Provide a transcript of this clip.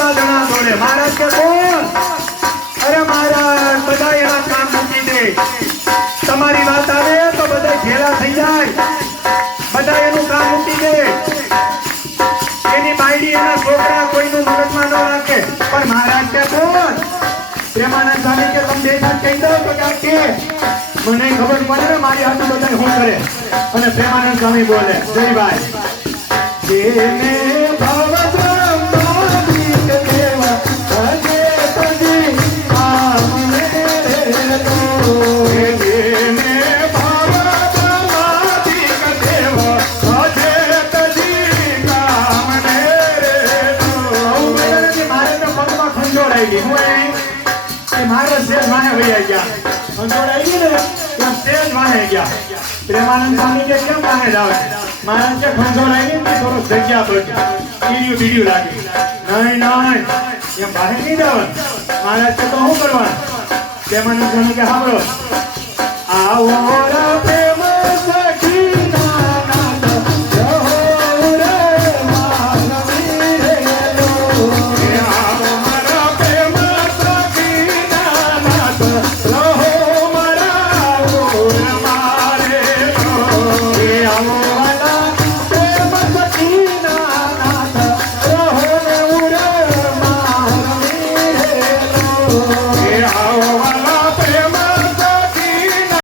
બધા જણા જોડે મહારાજ કે કોણ? અરે મહારાજ બધા એના કામ મૂકી દે, તમારી વાત આવે તો બધા ઘેરા થઈ જાય, બધા એનું કામ મૂકી દે, એની બાયડી એના છોકરા કોઈનું મગજમાં ન રાખે. પણ મહારાજ કે કોણ? પ્રેમાનંદ સ્વામી કે તમે બે કહી દો તો કે મને ખબર પડે ને મારી હાથું બધા શું કરે. અને પ્રેમાનંદ સ્વામી બોલે જય ભાઈ જેને ભાવ બ્રહ્માદિક દેવા ભજે તજી આમને તો જેને ભાવ બ્રહ્માદિક દેવા ભજે તજી આમને તો મારે તો પગમાં ખંજોળ આવી ગઈ. હું મારે શેર માને વૈયા ગયા ખંજોળ આવી ગઈ ને ત્યાં શેર માને ગયા. પ્રેમાનંદ સ્વામી કે કેમ માને જાવ? મહારાજ કે ખંજોળ આવી ગઈ થોડો જગ્યા બચી બીડ્યું લાગી. નહીં એમ બહાર નહીં જવાનું. મહારાજ કે તો શું કરવાનું? પ્રેમાનંદ સ્વામી કે સાંભળો આવો